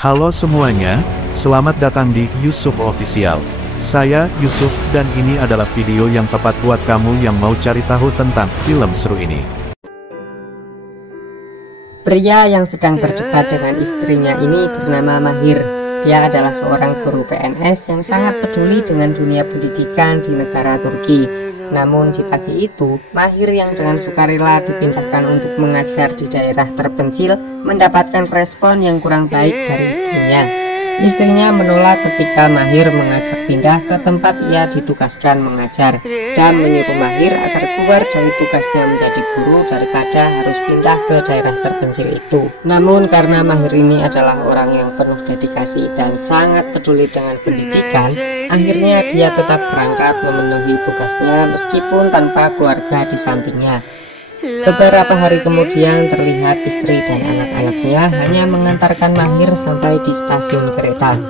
Halo semuanya, selamat datang di Yusuf Official. Saya Yusuf dan ini adalah video yang tepat buat kamu yang mau cari tahu tentang film seru ini. Pria yang sedang berdebat dengan istrinya ini bernama Mahir. Dia adalah seorang guru PNS yang sangat peduli dengan dunia pendidikan di negara Turki. Namun di pagi itu, Mahir yang dengan sukarela dipindahkan untuk mengajar di daerah terpencil mendapatkan respon yang kurang baik dari istrinya. Istrinya menolak ketika Mahir mengajak pindah ke tempat ia ditugaskan mengajar dan menyuruh Mahir agar keluar dari tugasnya menjadi guru daripada harus pindah ke daerah terpencil itu. Namun karena Mahir ini adalah orang yang penuh dedikasi dan sangat peduli dengan pendidikan, akhirnya dia tetap berangkat memenuhi tugasnya meskipun tanpa keluarga di sampingnya. Beberapa hari kemudian terlihat istri dan anak-anaknya hanya mengantarkan Mahir sampai di stasiun kereta.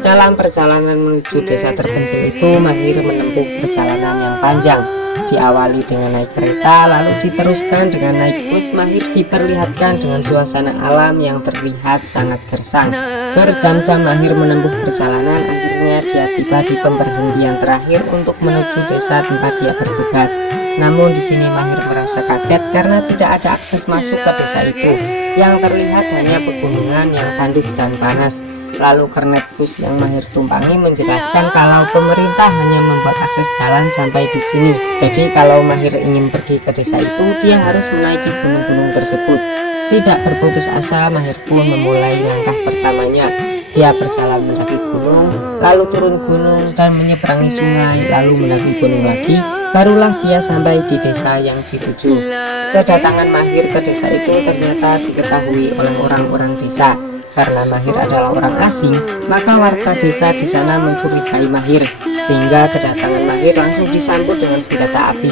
Dalam perjalanan menuju desa terpencil itu, Mahir menempuh perjalanan yang panjang. Diawali dengan naik kereta, lalu diteruskan dengan naik bus. Mahir diperlihatkan dengan suasana alam yang terlihat sangat gersang. Berjam-jam Mahir menempuh perjalanan, akhirnya dia tiba di pemberhentian terakhir untuk menuju desa tempat dia bertugas. Namun di sini Mahir merasa kaget karena tidak ada akses masuk ke desa itu. Yang terlihat hanya pegunungan yang tandus dan panas. Lalu kernet bus yang Mahir tumpangi menjelaskan kalau pemerintah hanya membuat akses jalan sampai di sini. Jadi kalau Mahir ingin pergi ke desa itu, dia harus menaiki gunung-gunung tersebut. Tidak berputus asa, Mahir pun memulai langkah pertamanya. Dia berjalan mendaki gunung, lalu turun gunung dan menyeberangi sungai, lalu mendaki gunung lagi. Barulah dia sampai di desa yang dituju. Kedatangan Mahir ke desa itu ternyata diketahui oleh orang-orang desa. Karena Mahir adalah orang asing, maka warga desa di sana mencurigai Mahir, sehingga kedatangan Mahir langsung disambut dengan senjata api.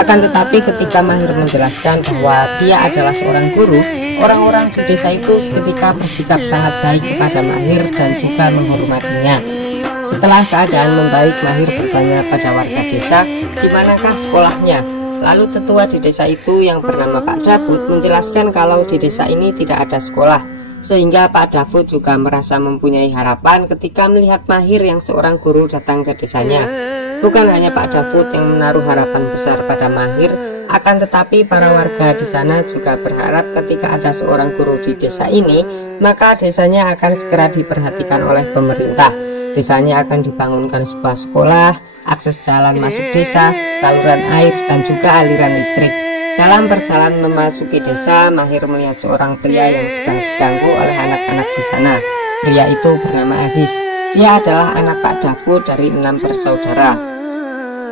Akan tetapi ketika Mahir menjelaskan bahwa dia adalah seorang guru, orang-orang di desa itu seketika bersikap sangat baik kepada Mahir dan juga menghormatinya. Setelah keadaan membaik, Mahir bertanya pada warga desa, di manakah sekolahnya? Lalu tetua di desa itu yang bernama Pak Davud menjelaskan kalau di desa ini tidak ada sekolah. Sehingga Pak Davud juga merasa mempunyai harapan ketika melihat Mahir yang seorang guru datang ke desanya. Bukan hanya Pak Davud yang menaruh harapan besar pada Mahir, akan tetapi para warga di sana juga berharap ketika ada seorang guru di desa ini, maka desanya akan segera diperhatikan oleh pemerintah. Desanya akan dibangunkan sebuah sekolah, akses jalan masuk desa, saluran air, dan juga aliran listrik. Dalam perjalanan memasuki desa, Mahir melihat seorang pria yang sedang diganggu oleh anak-anak di sana. Pria itu bernama Aziz. Dia adalah anak Pak Davud dari 6 bersaudara.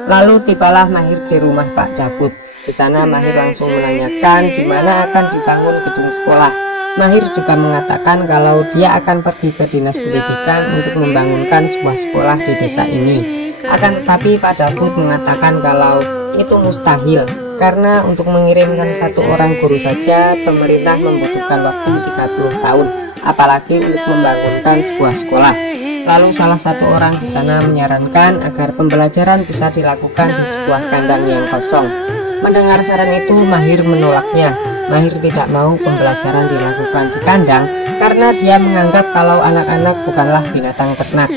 Lalu tibalah Mahir di rumah Pak Davud. Di sana Mahir langsung menanyakan di mana akan dibangun gedung sekolah. Mahir juga mengatakan kalau dia akan pergi ke dinas pendidikan untuk membangunkan sebuah sekolah di desa ini. Akan tetapi Pak Davud mengatakan kalau itu mustahil, karena untuk mengirimkan satu orang guru saja pemerintah membutuhkan waktu 30 tahun, apalagi untuk membangunkan sebuah sekolah. Lalu salah satu orang di sana menyarankan agar pembelajaran bisa dilakukan di sebuah kandang yang kosong. Mendengar saran itu, Mahir menolaknya. Mahir tidak mau pembelajaran dilakukan di kandang karena dia menganggap kalau anak-anak bukanlah binatang ternak.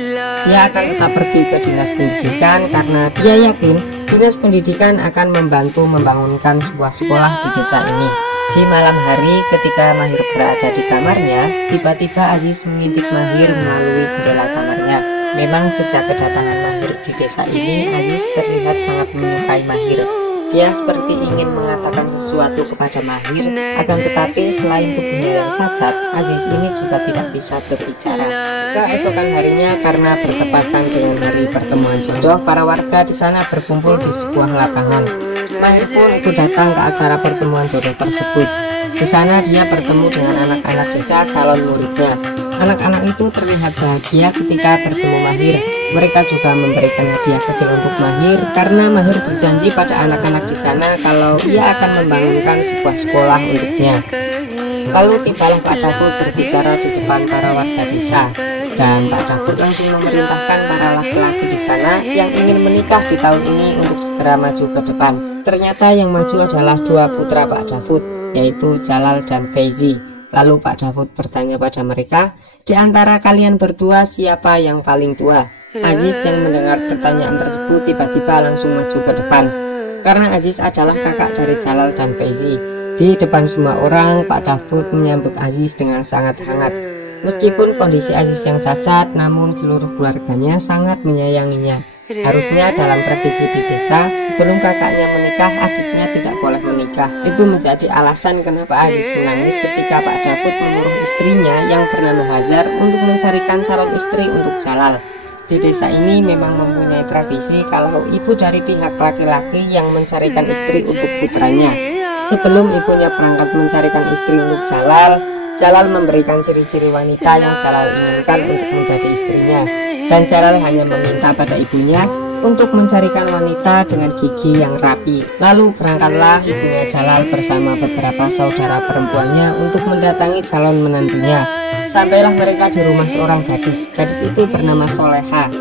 Dia akan tetap pergi ke dinas pendidikan karena dia yakin dinas pendidikan akan membantu membangunkan sebuah sekolah di desa ini. Di malam hari ketika Mahir berada di kamarnya, tiba-tiba Aziz mengintip Mahir melalui jendela kamarnya. Memang sejak kedatangan Mahir di desa ini, Aziz terlihat sangat menyukai Mahir. Dia seperti ingin mengatakan sesuatu kepada Mahir, akan tetapi selain tubuhnya yang cacat, Aziz ini juga tidak bisa berbicara. Keesokan harinya, karena bertepatan dengan hari pertemuan jodoh, para warga di sana berkumpul di sebuah lapangan. Mahir pun ikut datang ke acara pertemuan jodoh tersebut. Di sana dia bertemu dengan anak-anak desa calon muridnya. Anak-anak itu terlihat bahagia ketika bertemu Mahir. Mereka juga memberikan hadiah kecil untuk Mahir karena Mahir berjanji pada anak-anak di sana kalau ia akan membangunkan sebuah sekolah untuknya. Lalu tibalah Pak Davud berbicara di depan para warga desa. Dan Pak Dafud langsung memerintahkan para laki-laki di sana yang ingin menikah di tahun ini untuk segera maju ke depan. Ternyata yang maju adalah dua putra Pak Dafud, yaitu Jalal dan Feizi. Lalu Pak Dafud bertanya pada mereka, di antara kalian berdua siapa yang paling tua? Aziz yang mendengar pertanyaan tersebut tiba-tiba langsung maju ke depan. Karena Aziz adalah kakak dari Jalal dan Feizi. Di depan semua orang, Pak Dafud menyambut Aziz dengan sangat hangat. Meskipun kondisi Aziz yang cacat, namun seluruh keluarganya sangat menyayanginya. Harusnya dalam tradisi di desa, sebelum kakaknya menikah, adiknya tidak boleh menikah. Itu menjadi alasan kenapa Aziz menangis ketika Pak Dafud menyuruh istrinya yang bernama Hazar untuk mencarikan calon istri untuk Jalal. Di desa ini memang mempunyai tradisi kalau ibu dari pihak laki-laki yang mencarikan istri untuk putranya. Sebelum ibunya berangkat mencarikan istri untuk Jalal, Jalal memberikan ciri-ciri wanita yang Jalal inginkan untuk menjadi istrinya. Dan Jalal hanya meminta pada ibunya untuk mencarikan wanita dengan gigi yang rapi. Lalu berangkatlah ibunya Jalal bersama beberapa saudara perempuannya untuk mendatangi calon menantunya. Sampailah mereka di rumah seorang gadis. Gadis itu bernama Soleha.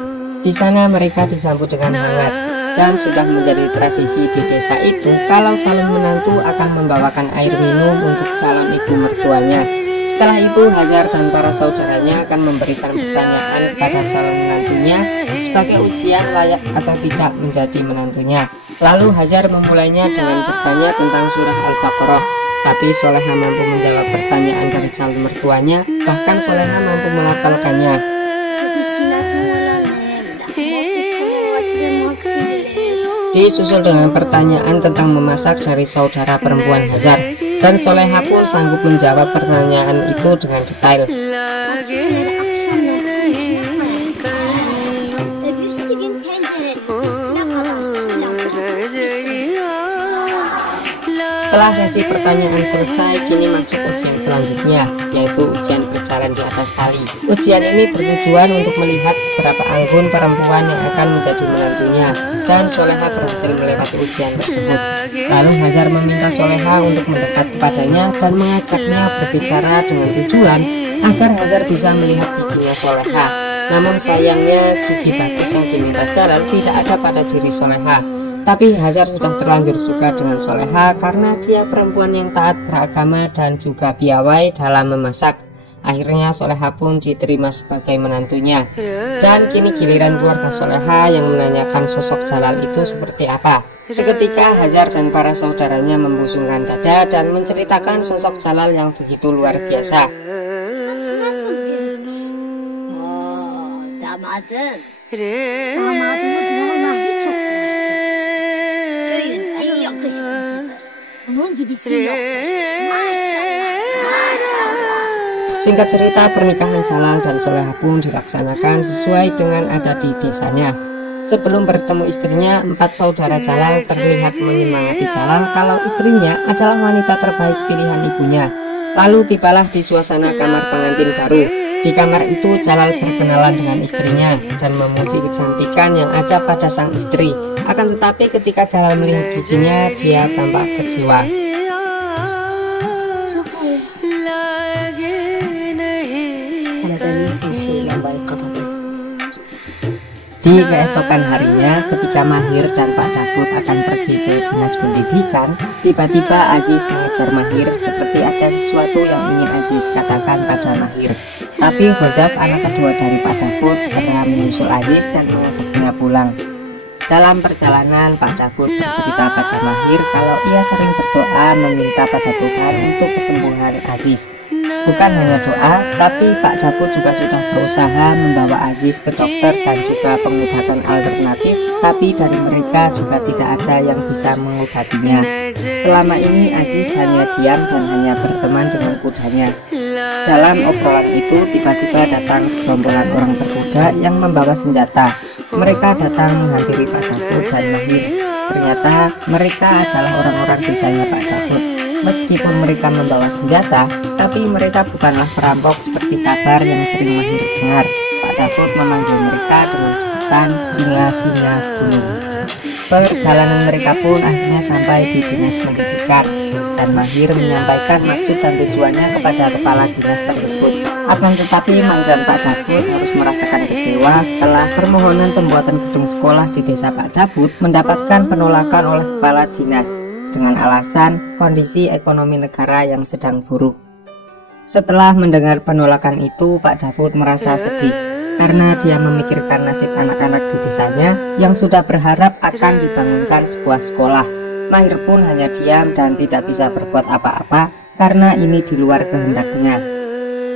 Di sana mereka disambut dengan hangat. Dan sudah menjadi tradisi di desa itu kalau calon menantu akan membawakan air minum untuk calon ibu mertuanya. Setelah itu Hazar dan para saudaranya akan memberikan pertanyaan kepada calon menantunya sebagai ujian layak atau tidak menjadi menantunya. Lalu Hazar memulainya dengan bertanya tentang surah Al-Baqarah. Tapi Soleha mampu menjawab pertanyaan dari calon mertuanya, bahkan Soleha mampu melafalkannya. Disusul dengan pertanyaan tentang memasak dari saudara perempuan Hazar, dan Soleha pun sanggup menjawab pertanyaan itu dengan detail. Setelah sesi pertanyaan selesai, kini masuk ujian selanjutnya, yaitu ujian berjalan di atas tali. Ujian ini bertujuan untuk melihat seberapa anggun perempuan yang akan menjadi menantunya, dan Soleha berhasil melewati ujian tersebut. Lalu Hazar meminta Soleha untuk mendekat kepadanya dan mengajaknya berbicara dengan tujuan agar Hazar bisa melihat giginya Soleha. Namun sayangnya gigi bagus yang diminta Jalal tidak ada pada diri Soleha. Tapi Hazar sudah terlanjur suka dengan Soleha karena dia perempuan yang taat beragama dan juga piawai dalam memasak. Akhirnya Soleha pun diterima sebagai menantunya. Dan kini giliran keluarga Soleha yang menanyakan sosok Jalal itu seperti apa. Seketika Hazar dan para saudaranya membusungkan dada dan menceritakan sosok Jalal yang begitu luar biasa. Singkat cerita, pernikahan Jalal dan Soleha pun dilaksanakan sesuai dengan adat di desanya. Sebelum bertemu istrinya, 4 saudara Jalal terlihat menyemangati Jalal kalau istrinya adalah wanita terbaik pilihan ibunya. Lalu tibalah di suasana kamar pengantin baru. Di kamar itu Jalal berkenalan dengan istrinya dan memuji kecantikan yang ada pada sang istri. Akan tetapi ketika Jalal melihat giginya, dia tampak kecewa. Di keesokan harinya, ketika Mahir dan Pak Dafud akan pergi ke dinas pendidikan, tiba-tiba Aziz mengejar Mahir seperti ada sesuatu yang ingin Aziz katakan pada Mahir. Tapi Hozaf, anak kedua dari Pak Dafud, segera menyusul Aziz dan mengajaknya pulang. Dalam perjalanan, Pak Dafud bercerita pada Mahir kalau ia sering berdoa meminta pada Tuhan untuk kesembuhan Aziz. Bukan hanya doa, tapi Pak Dafud juga sudah berusaha membawa Aziz ke dokter dan juga pengobatan alternatif, tapi dari mereka juga tidak ada yang bisa mengobatinya. Selama ini Aziz hanya diam dan hanya berteman dengan kudanya. Dalam obrolan itu tiba-tiba datang segerombolan orang berkuda yang membawa senjata. Mereka datang menghampiri Pak Dafud dan Mahir. Ternyata mereka adalah orang-orang desanya Pak Dafud. Meskipun mereka membawa senjata, tapi mereka bukanlah perampok seperti kabar yang sering Mahir dengar. Pak Dafud memanggil mereka dengan sebutan singa-singa gunung. Perjalanan mereka pun akhirnya sampai di dinas pendidikan, dan Mahir menyampaikan maksud dan tujuannya kepada kepala dinas tersebut. Akan tetapi Mahir dan Pak Dafud harus merasakan kecewa setelah permohonan pembuatan gedung sekolah di desa Pak Dafud mendapatkan penolakan oleh kepala dinas dengan alasan kondisi ekonomi negara yang sedang buruk. Setelah mendengar penolakan itu, Pak Dafud merasa sedih karena dia memikirkan nasib anak-anak di desanya yang sudah berharap akan dibangunkan sebuah sekolah. Mahir pun hanya diam dan tidak bisa berbuat apa-apa karena ini di luar kehendaknya.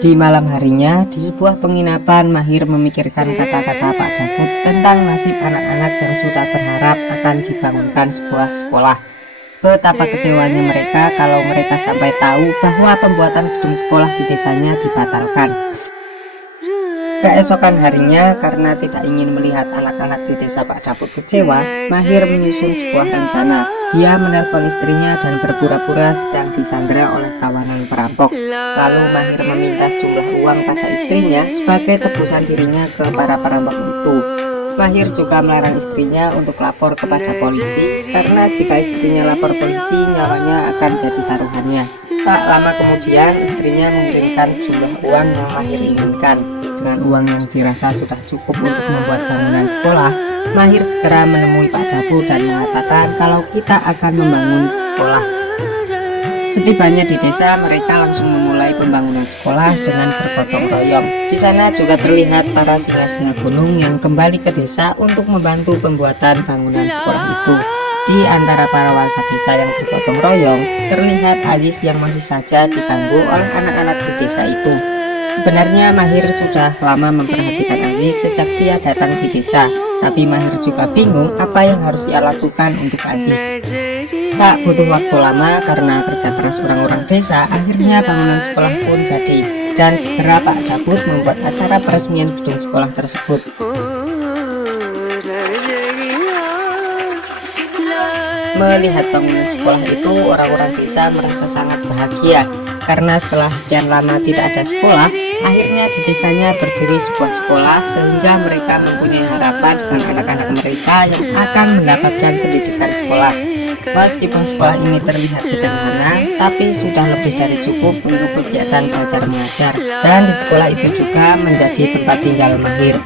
Di malam harinya, di sebuah penginapan, Mahir memikirkan kata-kata Pak Dafud tentang nasib anak-anak yang sudah berharap akan dibangunkan sebuah sekolah. Betapa kecewanya mereka kalau mereka sampai tahu bahwa pembuatan gedung sekolah di desanya dibatalkan. Keesokan harinya, karena tidak ingin melihat anak-anak di desa Pak Dafud kecewa, Mahir menyusun sebuah rencana. Dia menelpon istrinya dan berpura-pura sedang disandera oleh kawanan perampok. Lalu Mahir meminta sejumlah uang pada istrinya sebagai tebusan dirinya ke para perampok itu. Mahir juga melarang istrinya untuk lapor kepada polisi, karena jika istrinya lapor polisi, nyawanya akan jadi taruhannya. Tak lama kemudian, istrinya mengirimkan sejumlah uang yang Mahir inginkan. Dengan uang yang dirasa sudah cukup untuk membuat bangunan sekolah, Mahir segera menemui Pak Dafud dan mengatakan kalau kita akan membangun sekolah. Setibanya di desa, mereka langsung memulai pembangunan sekolah dengan bergotong royong. Di sana juga terlihat para singa-singa gunung yang kembali ke desa untuk membantu pembuatan bangunan sekolah itu. Di antara para warga desa yang bergotong royong, terlihat Aziz yang masih saja diganggu oleh anak-anak di desa itu. Sebenarnya Mahir sudah lama memperhatikan Aziz sejak dia datang di desa, tapi Mahir juga bingung apa yang harus ia lakukan untuk Aziz. Tak butuh waktu lama karena kerja keras orang-orang desa, akhirnya bangunan sekolah pun jadi, dan segera Pak Dafud membuat acara peresmian gedung sekolah tersebut. Melihat bangunan sekolah itu, orang-orang desa merasa sangat bahagia karena setelah sekian lama tidak ada sekolah, akhirnya di desanya berdiri sebuah sekolah sehingga mereka mempunyai harapan dengan anak-anak mereka yang akan mendapatkan pendidikan sekolah. Meskipun sekolah ini terlihat sederhana, tapi sudah lebih dari cukup untuk kegiatan belajar mengajar, dan di sekolah itu juga menjadi tempat tinggal Mahir.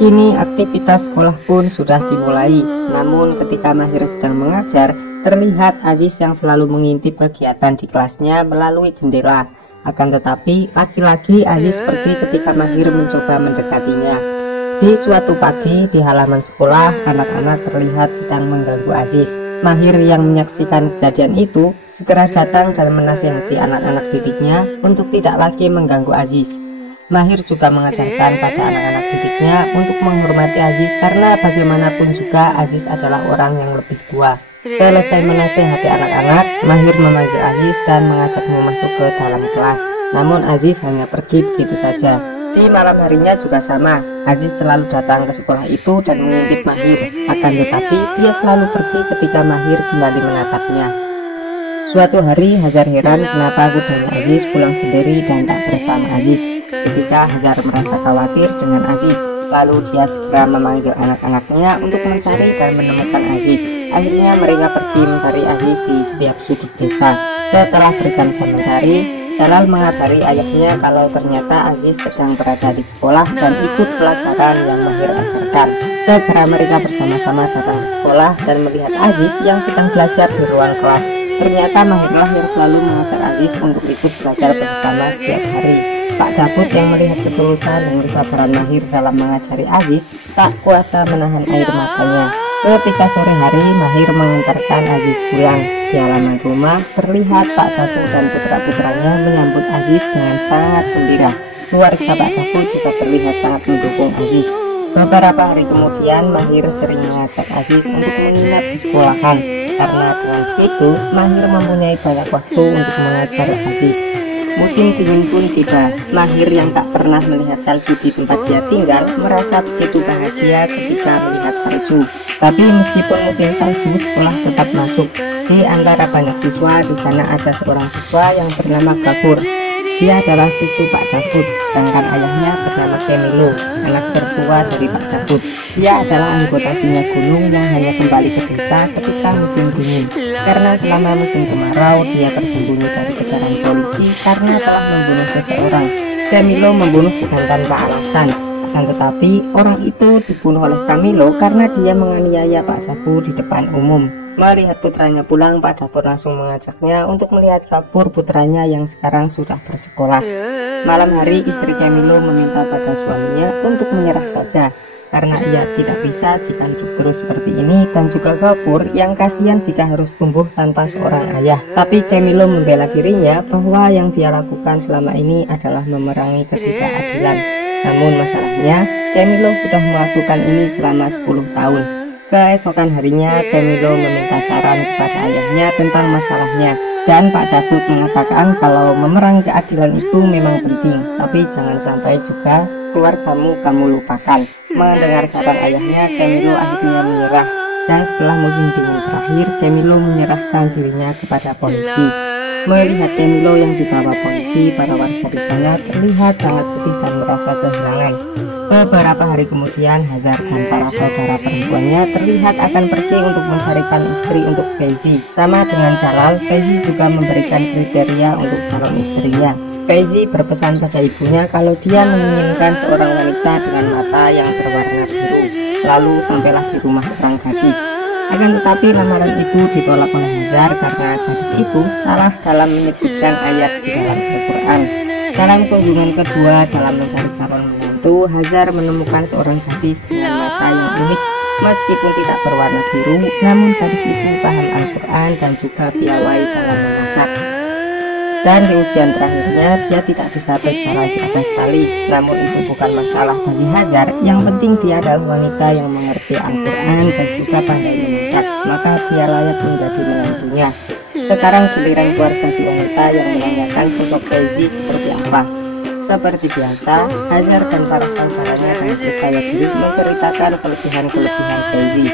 Kini aktivitas sekolah pun sudah dimulai, namun ketika Mahir sedang mengajar, terlihat Aziz yang selalu mengintip kegiatan di kelasnya melalui jendela. Akan tetapi, lagi-lagi Aziz pergi ketika Mahir mencoba mendekatinya. Di suatu pagi di halaman sekolah, anak-anak terlihat sedang mengganggu Aziz. Mahir yang menyaksikan kejadian itu segera datang dan menasihati anak-anak didiknya untuk tidak lagi mengganggu Aziz. Mahir juga mengajarkan pada anak-anak didiknya untuk menghormati Aziz karena bagaimanapun juga Aziz adalah orang yang lebih tua. Selesai menasihati anak-anak, Mahir memanggil Aziz dan mengajaknya masuk ke dalam kelas. Namun Aziz hanya pergi begitu saja. Di malam harinya juga sama, Aziz selalu datang ke sekolah itu dan mengintip Mahir. Akan tetapi dia selalu pergi ketika Mahir kembali menatapnya. Suatu hari Hazar heran kenapa kudanya Aziz pulang sendiri dan tak bersama Aziz. Seketika Hazar merasa khawatir dengan Aziz. Lalu dia segera memanggil anak-anaknya untuk mencari dan menemukan Aziz. Akhirnya mereka pergi mencari Aziz di setiap sudut desa. Setelah berjam-jam mencari, Jalal mengabari ayahnya kalau ternyata Aziz sedang berada di sekolah dan ikut pelajaran yang Mahir ajarkan. Segera mereka bersama-sama datang ke sekolah dan melihat Aziz yang sedang belajar di ruang kelas. Ternyata Mahirlah yang selalu mengajak Aziz untuk ikut belajar bersama setiap hari. Pak Dafud yang melihat ketulusan dan kesabaran Mahir dalam mengajari Aziz tak kuasa menahan air matanya. Ketika sore hari Mahir mengantarkan Aziz pulang, di halaman rumah terlihat Pak Dafud dan putra-putranya menyambut Aziz dengan sangat gembira. Keluarga Pak Dafud juga terlihat sangat mendukung Aziz. Beberapa hari kemudian Mahir sering mengajak Aziz untuk menginap di sekolahan. Karena dengan begitu Mahir mempunyai banyak waktu untuk mengajar Aziz. Musim dingin pun tiba. Mahir yang tak pernah melihat salju di tempat dia tinggal merasa begitu bahagia ketika melihat salju. Tapi meskipun musim salju, sekolah tetap masuk. Di antara banyak siswa, di sana ada seorang siswa yang bernama Gafur. Dia adalah cucu Pak Dafud, sedangkan ayahnya bernama Camilo, anak tertua dari Pak Dafud. Dia adalah anggota singa gunung yang hanya kembali ke desa ketika musim dingin. Karena selama musim kemarau dia bersembunyi dari kejaran polisi karena telah membunuh seseorang. Camilo membunuh bukan tanpa alasan, akan tetapi orang itu dibunuh oleh Camilo karena dia menganiaya Pak Dafud di depan umum. Melihat putranya pulang, Pak Dafud langsung mengajaknya untuk melihat Gafur, putranya yang sekarang sudah bersekolah. Malam hari istri Camilo meminta pada suaminya untuk menyerah saja karena ia tidak bisa jika hidup terus seperti ini, dan juga Gafur yang kasihan jika harus tumbuh tanpa seorang ayah. Tapi Camilo membela dirinya bahwa yang dia lakukan selama ini adalah memerangi ketidakadilan. Namun masalahnya Camilo sudah melakukan ini selama 10 tahun. Keesokan harinya Camilo meminta saran kepada ayahnya tentang masalahnya, dan Pak Dafud mengatakan kalau memerangi keadilan itu memang penting, tapi jangan sampai juga keluargamu kamu lupakan. Mendengar saran ayahnya, Camilo akhirnya menyerah, dan setelah musim dingin berakhir, Camilo menyerahkan dirinya kepada polisi. Melihat Camilo yang dibawa polisi, para warga di sana terlihat sangat sedih dan merasa kehilangan. Beberapa hari kemudian, Hazar dan para saudara perempuannya terlihat akan pergi untuk mencarikan istri untuk Faizi. Sama dengan Jalal, Faizi juga memberikan kriteria untuk calon istrinya. Faizi berpesan pada ibunya kalau dia menginginkan seorang wanita dengan mata yang berwarna biru. Lalu sampailah di rumah seorang gadis. Akan tetapi lamaran itu ditolak oleh Hazar karena gadis itu salah dalam menyebutkan ayat di dalam Al-Quran. Dalam kunjungan kedua dalam mencari calon menantu, Hazar menemukan seorang gadis dengan mata yang unik. Meskipun tidak berwarna biru, namun gadis itu paham Al-Quran dan juga piawai dalam memasak. Dan di ujian terakhirnya dia tidak bisa berjalan di atas tali. Namun itu bukan masalah bagi Hazar, yang penting dia adalah wanita yang mengerti Al-Quran dan juga pandai memasak, maka dia layak menjadi menantunya. Sekarang giliran keluarga si wanita yang menanyakan sosok Faizi seperti apa. Seperti biasa, Hazar dan para saudaranya dengan percaya diri menceritakan kelebihan-kelebihan Faizi.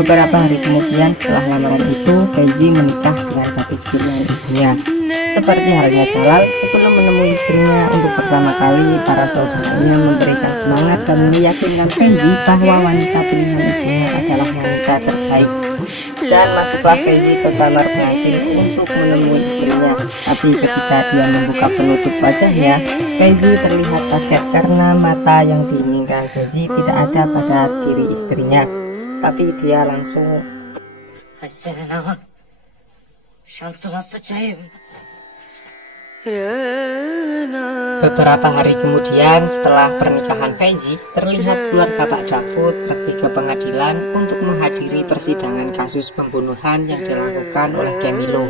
Beberapa hari kemudian setelah lamaran itu, Faizi menikah dengan gadis pilihan ibunya. Seperti halnya Jalal, sebelum menemui istrinya untuk pertama kali, para saudaranya memberikan semangat dan meyakinkan Faizi bahwa wanita pilihan ibunya adalah wanita terbaik. Dan masuklah Faizi ke kamar pengantin untuk menemui istrinya. Tapi ketika dia membuka penutup wajahnya, Faizi terlihat kaget karena mata yang diinginkan Faizi tidak ada pada diri istrinya. Tapi dia langsung beberapa hari kemudian setelah pernikahan Faizi, terlihat keluarga Pak Dafud pergi ke pengadilan untuk menghadiri persidangan kasus pembunuhan yang dilakukan oleh Camilo.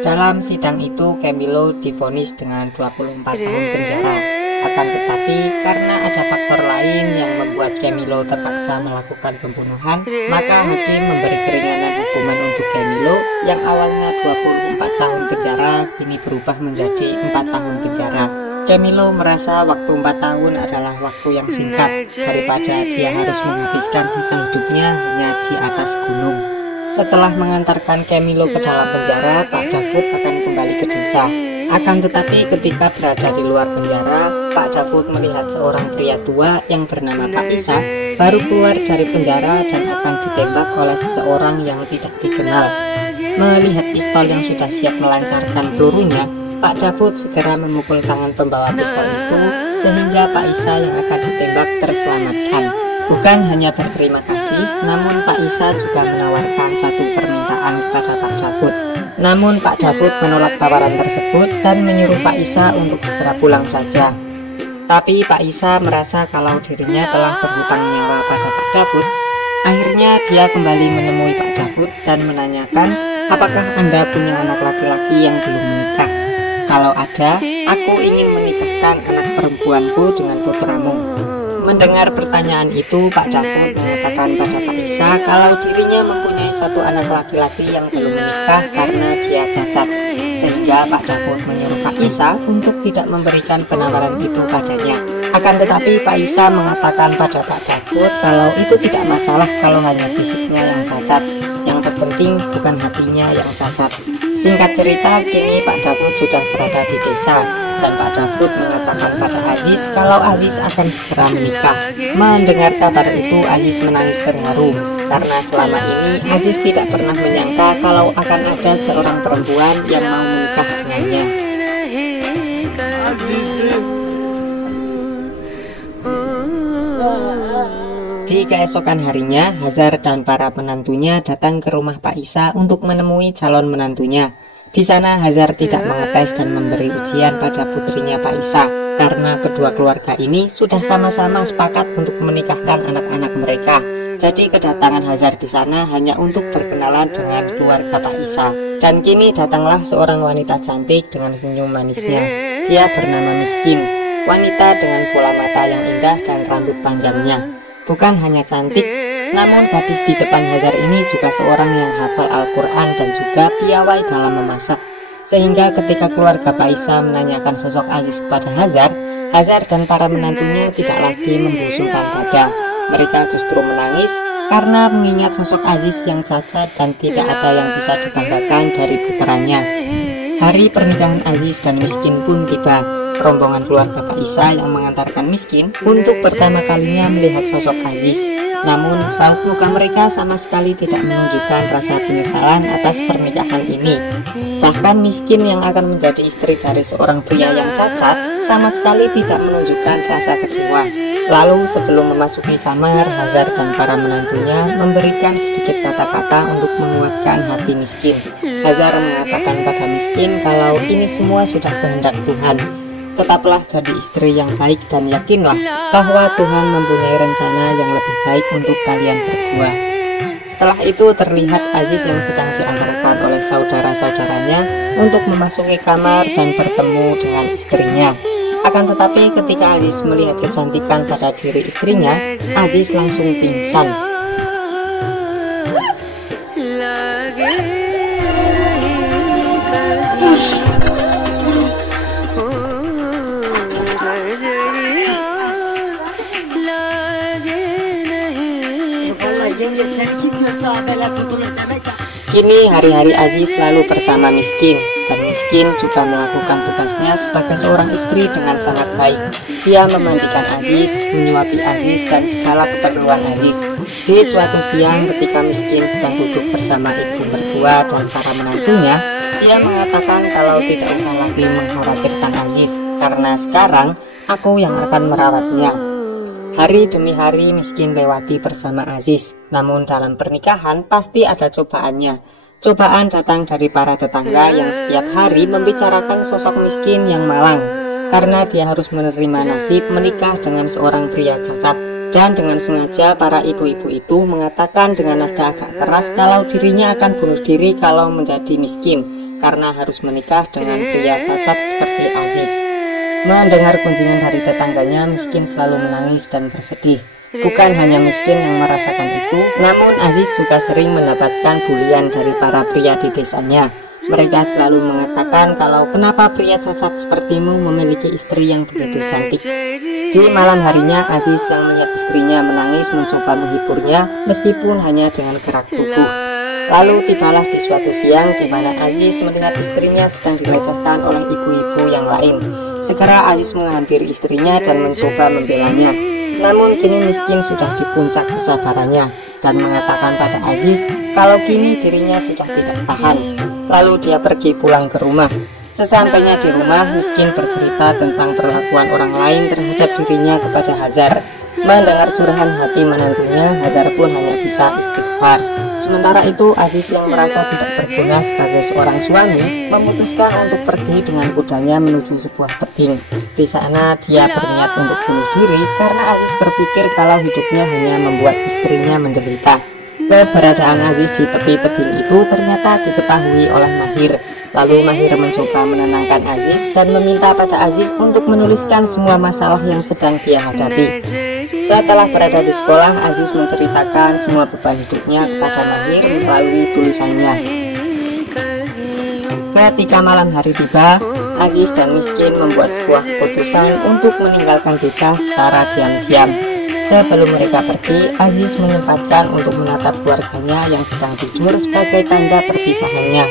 Dalam sidang itu Camilo divonis dengan 24 tahun penjara. Akan tetapi karena ada faktor lain yang membuat Camilo terpaksa melakukan pembunuhan, maka hakim memberi keringanan hukuman untuk Camilo yang awalnya 24 tahun penjara kini berubah menjadi 4 tahun penjara. Camilo merasa waktu 4 tahun adalah waktu yang singkat daripada dia harus menghabiskan sisa hidupnya hanya di atas gunung. Setelah mengantarkan Camilo ke dalam penjara, Pak Dafud akan kembali ke desa. Akan tetapi ketika berada di luar penjara, Pak Dafud melihat seorang pria tua yang bernama Pak Isa baru keluar dari penjara dan akan ditembak oleh seseorang yang tidak dikenal. Melihat pistol yang sudah siap melancarkan pelurunya, Pak Dafud segera memukul tangan pembawa pistol itu sehingga Pak Isa yang akan ditembak terselamatkan. Bukan hanya berterima kasih, namun Pak Isa juga menawarkan satu permintaan kepada Pak Dafud. Namun Pak Dafud menolak tawaran tersebut dan menyuruh Pak Isa untuk segera pulang saja. Tapi Pak Isa merasa kalau dirinya telah berhutang nyawa pada Pak Dafud. Akhirnya dia kembali menemui Pak Dafud dan menanyakan, apakah Anda punya anak laki-laki yang belum menikah? Kalau ada, aku ingin menikahkan anak perempuanku dengan putramu. Mendengar pertanyaan itu, Pak Dafud mengatakan pada Pak Isa kalau dirinya mempunyai satu anak laki-laki yang belum menikah karena dia cacat. Sehingga Pak Dafud menyuruh Pak Isa untuk tidak memberikan penawaran itu padanya. Akan tetapi Pak Isa mengatakan pada Pak Dafud kalau itu tidak masalah kalau hanya fisiknya yang cacat. Yang terpenting bukan hatinya yang cacat. Singkat cerita, kini Pak Dafud sudah berada di desa, dan Pak Dafud mengatakan pada Aziz kalau Aziz akan segera menikah. Mendengar kabar itu, Aziz menangis terharu, karena selama ini Aziz tidak pernah menyangka kalau akan ada seorang perempuan yang mau menikah dengannya. Di keesokan harinya, Hazar dan para menantunya datang ke rumah Pak Isa untuk menemui calon menantunya. Di sana Hazar tidak mengetes dan memberi ujian pada putrinya Pak Isa, karena kedua keluarga ini sudah sama-sama sepakat untuk menikahkan anak-anak mereka. Jadi kedatangan Hazar di sana hanya untuk berkenalan dengan keluarga Pak Isa. Dan kini datanglah seorang wanita cantik dengan senyum manisnya. Dia bernama Miskin, wanita dengan bola mata yang indah dan rambut panjangnya. Bukan hanya cantik, namun gadis di depan Hazar ini juga seorang yang hafal Al-Quran dan juga piawai dalam memasak. Sehingga ketika keluarga Pak Isa menanyakan sosok Aziz kepada Hazar, Hazar dan para menantunya tidak lagi membusungkan dada. Mereka justru menangis karena mengingat sosok Aziz yang cacat dan tidak ada yang bisa dibanggakan dari putranya. Hari pernikahan Aziz dan Miskin pun tiba. Rombongan keluarga Pak Isa yang mengantarkan Miskin untuk pertama kalinya melihat sosok Aziz. Namun raut muka mereka sama sekali tidak menunjukkan rasa penyesalan atas pernikahan ini. Bahkan Miskin yang akan menjadi istri dari seorang pria yang cacat sama sekali tidak menunjukkan rasa kecewa. Lalu sebelum memasuki kamar, Hazar dan para menantunya memberikan sedikit kata-kata untuk menguatkan hati Miskin. Hazar mengatakan pada Miskin kalau ini semua sudah kehendak Tuhan. Tetaplah jadi istri yang baik dan yakinlah bahwa Tuhan mempunyai rencana yang lebih baik untuk kalian berdua. Setelah itu terlihat Aziz yang sedang diantarkan oleh saudara-saudaranya untuk memasuki kamar dan bertemu dengan istrinya. Akan tetapi ketika Aziz melihat kecantikan pada diri istrinya, Aziz langsung pingsan. Kini hari-hari Aziz selalu bersama Miskin, dan Miskin juga melakukan tugasnya sebagai seorang istri dengan sangat baik. Dia memandikan Aziz, menyuapi Aziz, dan segala keperluan Aziz. Di suatu siang ketika Miskin sedang duduk bersama ibu mertua dan para menantunya, dia mengatakan kalau tidak usah lagi mengkhawatirkan Aziz, karena sekarang aku yang akan merawatnya. Hari demi hari Miskin lewati bersama Aziz, namun dalam pernikahan pasti ada cobaannya. Cobaan datang dari para tetangga yang setiap hari membicarakan sosok Miskin yang malang, karena dia harus menerima nasib menikah dengan seorang pria cacat. Dan dengan sengaja para ibu-ibu itu mengatakan dengan nada agak keras kalau dirinya akan bunuh diri kalau menjadi miskin, karena harus menikah dengan pria cacat seperti Aziz. Mendengar kunjungan dari tetangganya, Miskin selalu menangis dan bersedih. Bukan hanya Miskin yang merasakan itu, namun Aziz juga sering mendapatkan bulian dari para pria di desanya. Mereka selalu mengatakan kalau kenapa pria cacat sepertimu memiliki istri yang begitu cantik. Di malam harinya, Aziz yang melihat istrinya menangis mencoba menghiburnya meskipun hanya dengan gerak tubuh. Lalu tibalah di suatu siang di mana Aziz melihat istrinya sedang dilecehkan oleh ibu-ibu yang lain. Segera Aziz menghampiri istrinya dan mencoba membelanya. Namun kini Miskin sudah di puncak kesabarannya dan mengatakan pada Aziz kalau kini dirinya sudah tidak tahan. Lalu dia pergi pulang ke rumah. Sesampainya di rumah, Miskin bercerita tentang perlakuan orang lain terhadap dirinya kepada Hazar. Mendengar curahan hati menantunya, Hazar pun hanya bisa istighfar. Sementara itu, Aziz yang merasa tidak berguna sebagai seorang suami memutuskan untuk pergi dengan kudanya menuju sebuah tebing. Di sana dia berniat untuk bunuh diri karena Aziz berpikir kalau hidupnya hanya membuat istrinya menderita. Keberadaan Aziz di tepi tebing itu ternyata diketahui oleh Mahir. Lalu Mahir mencoba menenangkan Aziz dan meminta pada Aziz untuk menuliskan semua masalah yang sedang dia hadapi. Setelah berada di sekolah, Aziz menceritakan semua beban hidupnya kepada Mahir melalui tulisannya. Ketika malam hari tiba, Aziz dan Miskin membuat sebuah keputusan untuk meninggalkan desa secara diam-diam. Sebelum mereka pergi, Aziz menyempatkan untuk menatap keluarganya yang sedang tidur sebagai tanda perpisahannya.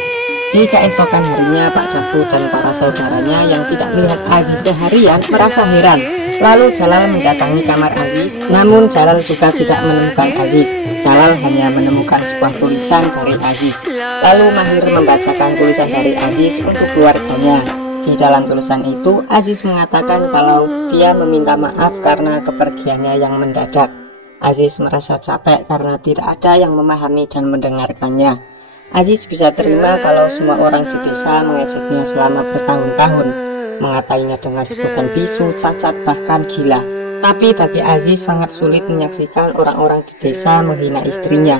Di keesokan harinya, Pak Dafud dan para saudaranya yang tidak melihat Aziz seharian merasa heran. Lalu Jalal mendatangi kamar Aziz, namun Jalal juga tidak menemukan Aziz. Jalal hanya menemukan sebuah tulisan dari Aziz. Lalu Mahir membacakan tulisan dari Aziz untuk keluarganya. Di dalam tulisan itu, Aziz mengatakan kalau dia meminta maaf karena kepergiannya yang mendadak. Aziz merasa capek karena tidak ada yang memahami dan mendengarkannya. Aziz bisa terima kalau semua orang di desa mengejeknya selama bertahun-tahun, mengatainya dengan sebutan bisu, cacat, bahkan gila. Tapi bagi Aziz sangat sulit menyaksikan orang-orang di desa menghina istrinya.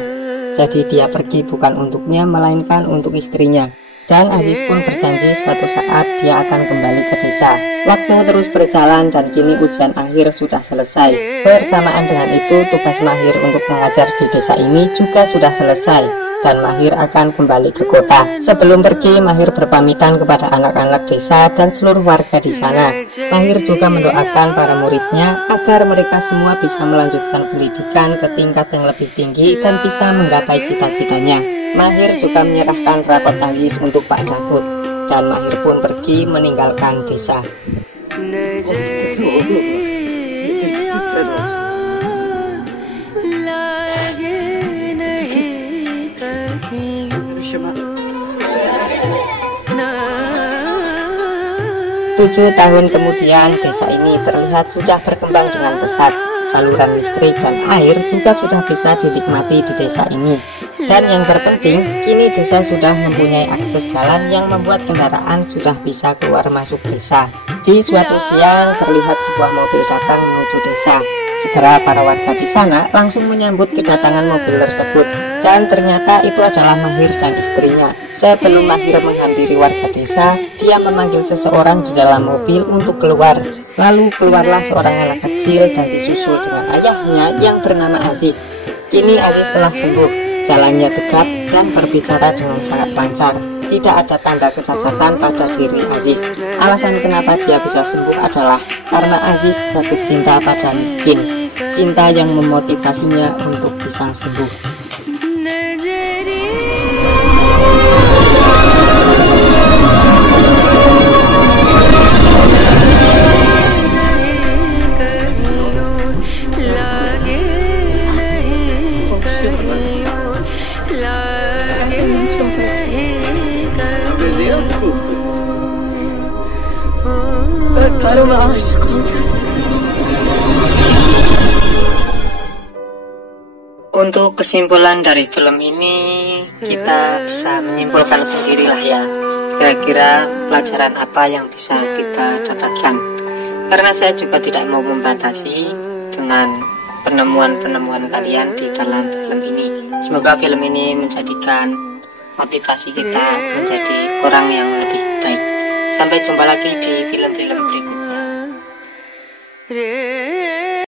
Jadi dia pergi bukan untuknya, melainkan untuk istrinya. Dan Aziz pun berjanji suatu saat dia akan kembali ke desa. Waktu terus berjalan dan kini ujian akhir sudah selesai. Bersamaan dengan itu, tugas Mahir untuk mengajar di desa ini juga sudah selesai, dan Mahir akan kembali ke kota. Sebelum pergi, Mahir berpamitan kepada anak-anak desa dan seluruh warga di sana. Mahir juga mendoakan para muridnya agar mereka semua bisa melanjutkan pendidikan ke tingkat yang lebih tinggi dan bisa menggapai cita-citanya. Mahir juga menyerahkan rapot Aziz untuk Pak Dafud, dan Mahir pun pergi meninggalkan desa. Tujuh tahun kemudian, desa ini terlihat sudah berkembang dengan pesat. Saluran listrik dan air juga sudah bisa dinikmati di desa ini. Dan yang terpenting, kini desa sudah mempunyai akses jalan yang membuat kendaraan sudah bisa keluar masuk desa. Di suatu siang, terlihat sebuah mobil datang menuju desa. Segera para warga di sana langsung menyambut kedatangan mobil tersebut. Dan ternyata itu adalah Mahir dan istrinya. Sebelum Mahir menghampiri warga desa, dia memanggil seseorang di dalam mobil untuk keluar. Lalu keluarlah seorang anak kecil dan disusul dengan ayahnya yang bernama Aziz. Kini Aziz telah sembuh, jalannya tegap dan berbicara dengan sangat lancar. Tidak ada tanda kecacatan pada diri Aziz. Alasan kenapa dia bisa sembuh adalah karena Aziz jatuh cinta pada miskin. Cinta yang memotivasinya untuk bisa sembuh. Untuk kesimpulan dari film ini, kita bisa menyimpulkan sendirilah ya, kira-kira pelajaran apa yang bisa kita dapatkan. Karena saya juga tidak mau membatasi dengan penemuan-penemuan kalian di dalam film ini. Semoga film ini menjadikan motivasi kita menjadi orang yang lebih baik. Sampai jumpa lagi di film-film berikutnya.